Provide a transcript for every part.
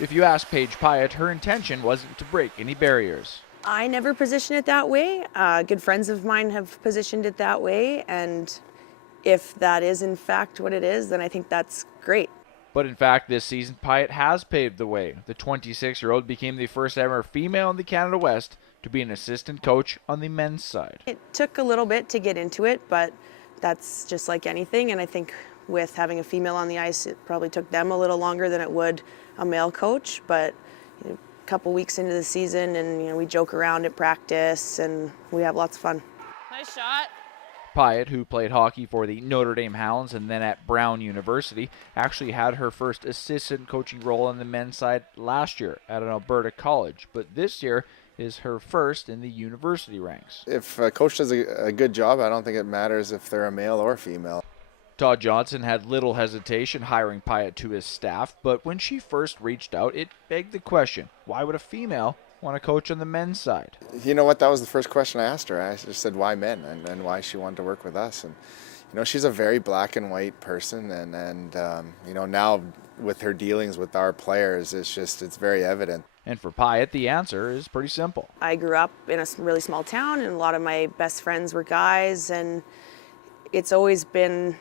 If you ask Paige Pyett, her intention wasn't to break any barriers. I never position it that way. Good friends of mine have positioned it that way, and if that is in fact what it is, then I think that's great. But in fact, this season, Pyett has paved the way. The 26-year-old became the first ever female in the Canada West to be an assistant coach on the men's side. It took a little bit to get into it, but that's just like anything, and I think with having a female on the ice, it probably took them a little longer than it would a male coach, but a couple weeks into the season, and we joke around at practice and we have lots of fun. Nice shot. Pyett, who played hockey for the Notre Dame Hounds and then at Brown University, actually had her first assistant coaching role on the men's side last year at an Alberta college, but this year is her first in the university ranks. If a coach does a good job, I don't think it matters if they're a male or female. Todd Johnson had little hesitation hiring Pyett to his staff, but when she first reached out, it begged the question, why would a female want to coach on the men's side? You know what? That was the first question I asked her. I just said, why men, and why she wanted to work with us. And she's a very black and white person, and now with her dealings with our players, it's very evident. And for Pyett, the answer is pretty simple. I grew up in a really small town, and a lot of my best friends were guys, and it's always been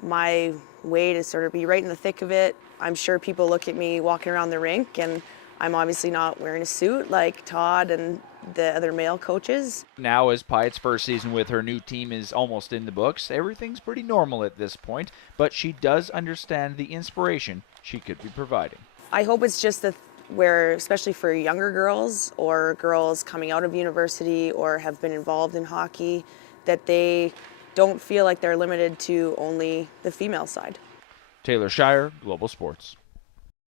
my way to sort of be right in the thick of it. I'm sure people look at me walking around the rink, and I'm obviously not wearing a suit like Todd and the other male coaches. Now, as Pyett's first season with her new team is almost in the books, everything's pretty normal at this point, but she does understand the inspiration she could be providing. I hope it's just where, especially for younger girls or girls coming out of university or have been involved in hockey, that they don't feel like they're limited to only the female side. Taylor Shire, Global Sports.